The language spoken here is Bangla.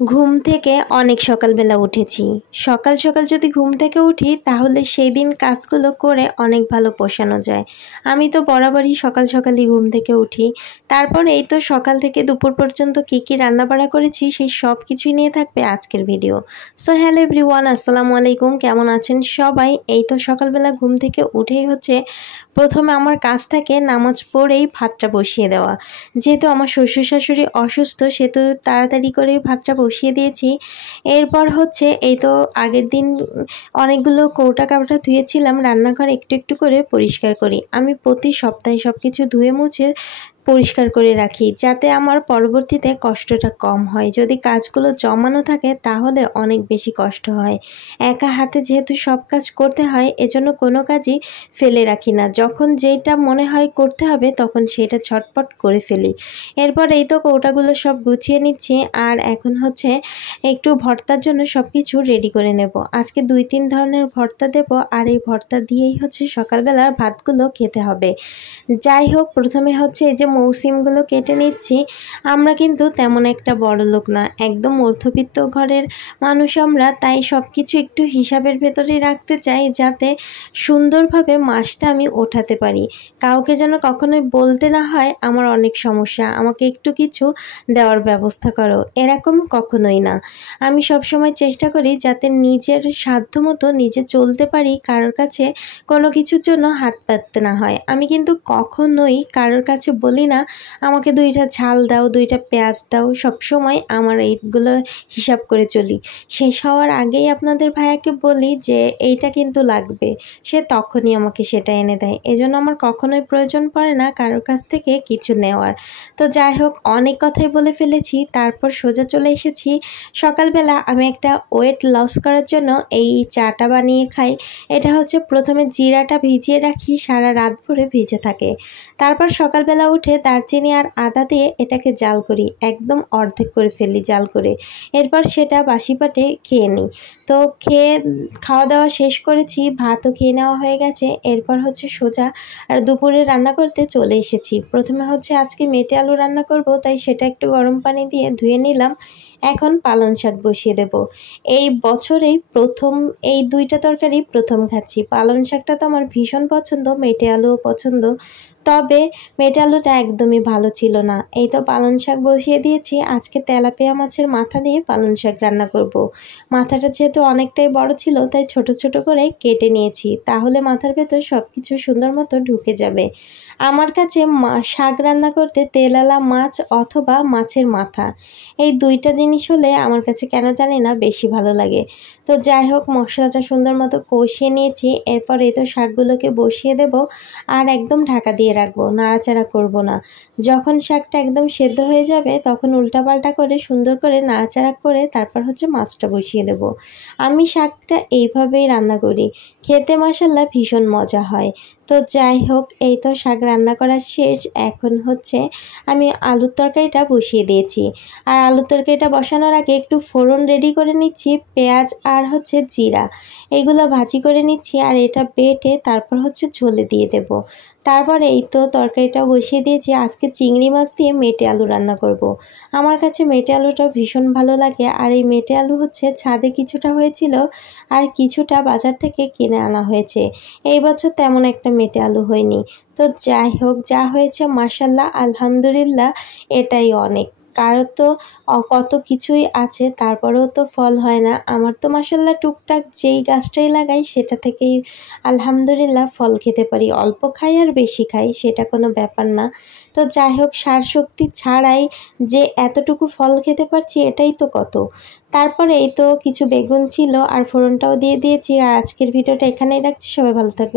ঘুম থেকে অনেক সকালবেলা উঠেছি। সকাল সকাল যদি ঘুম থেকে উঠি তাহলে সেই দিন কাজগুলো করে অনেক ভালো পোষানো যায়। আমি তো বরাবরই সকাল সকালই ঘুম থেকে উঠি। তারপর এই তো সকাল থেকে দুপুর পর্যন্ত কী রান্নাবাড়া করেছি সেই সব কিছুই নিয়ে থাকবে আজকের ভিডিও। সো হ্যালো এভরিওয়ান, আসসালামু আলাইকুম, কেমন আছেন সবাই? এই তো সকালবেলা ঘুম থেকে উঠেই প্রথমে আমার কাজ থাকে নামাজ পড়েই ভাতটা বসিয়ে দেওয়া। যেহেতু আমার শ্বশুর শাশুড়ি অসুস্থ সেহেতু তাড়াতাড়ি করে ভাতটা বসিয়ে দিয়েছি। এরপর এই তো আগের দিন অনেকগুলো কৌটা কাপড় ধুয়েছিলাম, রান্নাঘর একটু একটু করে পরিষ্কার করি। আমি প্রতি সপ্তাহে সব কিছু ধুয়ে মুছে পরিষ্কার করে রাখি যাতে আমার পরবর্তীতে কষ্টটা কম হয়। যদি কাজগুলো জমানো থাকে তাহলে অনেক বেশি কষ্ট হয়। একা হাতে যেহেতু সব কাজ করতে হয় এজন্য কোনো কাজই ফেলে রাখি না। যখন যেটা মনে হয় করতে হবে তখন সেটা ঝটপট করে ফেলি। এরপর এই তো কৌটাগুলো সব গুছিয়ে নিচ্ছি আর এখন একটু ভর্তার জন্য সব কিছু রেডি করে নেব। আজকে 2-3 ধরনের ভর্তা দেব আর এই ভর্তা দিয়েই সকালবেলার ভাতগুলো খেতে হবে। যাই হোক, প্রথমে এই যে মৌসিমগুলো কেটে নিচ্ছি। আমরা কিন্তু তেমন একটা বড় লোক না, একদম মধ্যবিত্ত ঘরের মানুষ আমরা, তাই সব কিছু একটু হিসাবের ভেতরেই রাখতে চাই যাতে সুন্দরভাবে মাসটা আমি ওঠাতে পারি। কাউকে যেন কখনোই বলতে না হয় আমার অনেক সমস্যা, আমাকে একটু কিছু দেওয়ার ব্যবস্থা করো, এরকম কখনোই না। আমি সবসময় চেষ্টা করি যাতে নিজের সাধ্য মতো নিজে চলতে পারি, কারোর কাছে কোনো কিছুর জন্য হাত পাততে না হয়। আমি কিন্তু কখনোই কারোর কাছে বলি না আমাকে 2টা ঝাল দাও, 2টা পেঁয়াজ দাও। সবসময় আমার এইগুলো হিসাব করে চলি। শেষ হওয়ার আগেই আপনাদের ভাইয়াকে বলি যে এইটা কিন্তু লাগবে, সে তখনই আমাকে সেটা এনে দেয়। এজন্য আমার কখনোই প্রয়োজন পড়ে না কারোর কাছ থেকে কিছু নেওয়ার। তো যাই হোক, অনেক কথাই বলে ফেলেছি, তারপর সোজা চলে এসেছি। সকালবেলা আমি একটা ওয়েট লস করার জন্য এই চাটা বানিয়ে খাই। এটা প্রথমে জিরাটা ভিজিয়ে রাখি, সারা রাত ভরে ভিজে থাকে। তারপর সকালবেলা উঠে দারচিনি আর আদা দিয়ে এটাকে জাল করি, একদম অর্ধেক করে ফেলি জাল করে। এরপর সেটা বাসি পাটে খেয়ে নিই। তো খাওয়া দাওয়া শেষ করেছি, ভাতও খেয়ে নেওয়া হয়ে গেছে। এরপর সোজা আর দুপুরে রান্না করতে চলে এসেছি। প্রথমে আজকে মেটে আলু রান্না করব, তাই সেটা একটু গরম পানি দিয়ে ধুয়ে নিলাম। এখন পালং শাক বসিয়ে দেব। এই বছরেই প্রথম এই 2টা তরকারি প্রথম খাচ্ছি। পালং শাকটা তো আমার ভীষণ পছন্দ, মেটে আলুও পছন্দ, তবে মেটে আলুটা একদমই ভালো ছিল না। এই তো পালং শাক বসিয়ে দিয়েছি। আজকে তেলাপিয়া মাছের মাথা দিয়ে পালং শাক রান্না করব। মাথাটা যেহেতু অনেকটাই বড় ছিল তাই ছোট ছোট করে কেটে নিয়েছি, তাহলে মাথার ভেতর সব কিছু সুন্দর মতো ঢুকে যাবে। আমার কাছে শাক রান্না করতে তেলালা মাছ অথবা মাছের মাথা, এই 2টা জিনিস হলে আমার কাছে কেন জানি না বেশি ভালো লাগে। তো যাই হোক, মশলাটা সুন্দর মতো কষিয়ে নিয়েছি। এরপর এই তো শাকগুলোকে বসিয়ে দেব আর একদম ঢাকা দিয়ে রাখবো, নাড়াচাড়া করব না। যখন শাকটা একদম সেদ্ধ হয়ে যাবে তখন উল্টাপাল্টা করে সুন্দর করে নাড়াচাড়া করে তারপর মাছটা বসিয়ে দেব। আমি শাকটা এইভাবেই রান্না করি, খেতে মাশাআল্লাহ ভীষণ মজা হয়। তো যাই হোক, এই তো শাক রান্না করা শেষ। এখন আমি আলুর তরকারিটা বসিয়ে দিয়েছি। আর আলুর তরকারিটা বসানোর আগে একটু ফোড়ন রেডি করে নিচ্ছি, পেঁয়াজ আর জিরা, এইগুলো ভাজি করে নিচ্ছি। আর এটা বেটে তারপর ঝোলে দিয়ে দেব। তারপরে এই তো তরকারিটা বসিয়ে দিয়েছি। আজকে চিংড়ি মাছ দিয়ে মেটে আলু রান্না করব। আমার কাছে মেটে আলুটা ভীষণ ভালো লাগে। আর এই মেটে আলু ছাদে কিছুটা হয়েছিল আর কিছুটা বাজার থেকে কিনে আনা হয়েছে। এই বছর তেমন একটা মেটে আলু হয়নি। তো যাই হোক, যা হয়েছে মাশাআল্লাহ আলহামদুলিল্লাহ, এটাই অনেক। কারো তো কত কিছুই আছে, তারপরেও তো ফল হয় না। আমার তো মাশাআল্লাহ টুকটাক যেই গাছটাই লাগাই সেটা থেকেই আলহামদুলিল্লাহ ফল খেতে পারি। অল্প খাই আর বেশি খাই সেটা কোনো ব্যাপার না। তো যাই হোক, সার শক্তি ছাড়াই যে এতটুকু ফল খেতে পারছি এটাই তো কত। তারপরে এই তো কিছু বেগুন ছিল আর ফোড়নটাও দিয়ে দিয়েছি। আর আজকের ভিডিওটা এখানেই রাখছি। সবাই ভালো থাকবেন।